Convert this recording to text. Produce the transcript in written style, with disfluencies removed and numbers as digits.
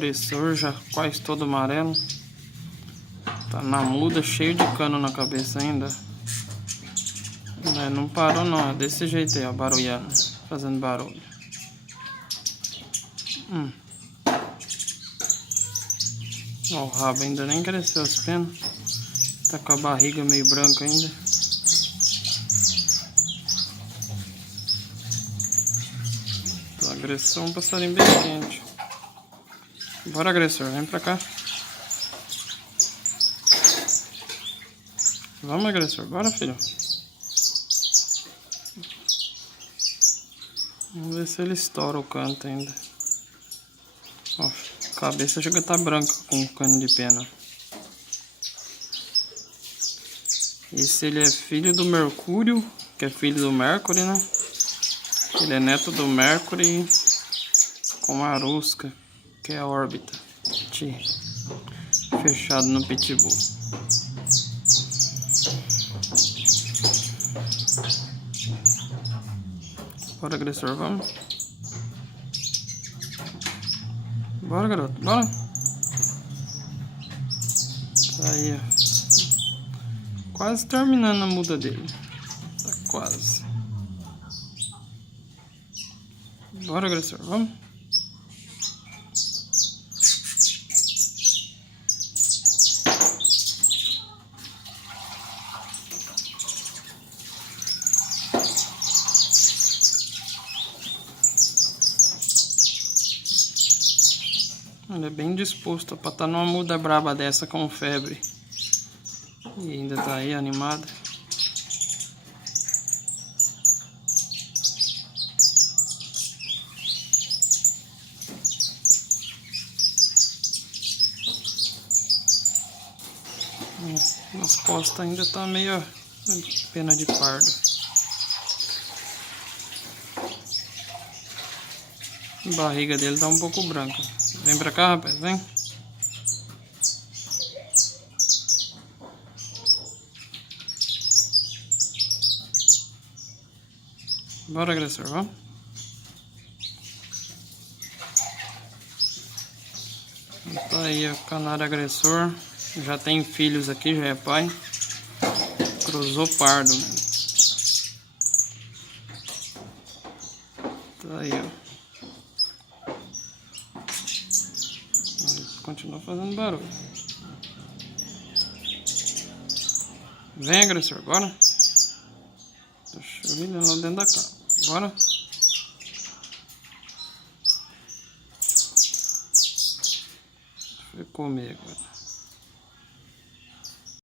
agressor já quase todo amarelo. Tá na muda, cheio de cano na cabeça ainda. Não parou não, é desse jeito aí, ó, barulhando, fazendo barulho. Ó, o rabo ainda nem cresceu as penas. Tá com a barriga meio branca ainda. A agressor é um passarinho bem quente. Bora, agressor, vem pra cá. Vamos, agressor, bora, filho. Vamos ver se ele estoura o canto ainda. Ó, a cabeça chega a tá branca com o cano de pena. Esse ele é filho do Mercúrio, que é filho do Mercury, né? Ele é neto do Mercury com a Arusca, que é a órbita. Fechado no Pitbull. Bora, agressor, vamos. Bora, garoto, bora. Tá aí, ó. Quase terminando a muda dele. Tá quase. Bora, agressor, vamos. Ele é bem disposto pra estar numa muda braba dessa com febre. E ainda tá aí animado. Nas costas ainda tá meio pena de pardo. A barriga dele tá um pouco branca. Vem pra cá, rapaz, vem. Bora, agressor, vamos. Tá aí o canário agressor. Já tem filhos aqui, já é pai. Cruzou pardo, né? Tá aí, ó. Continua fazendo barulho. Vem, agressor, bora. Tô chorilhando lá dentro da casa. Bora. Foi comer agora.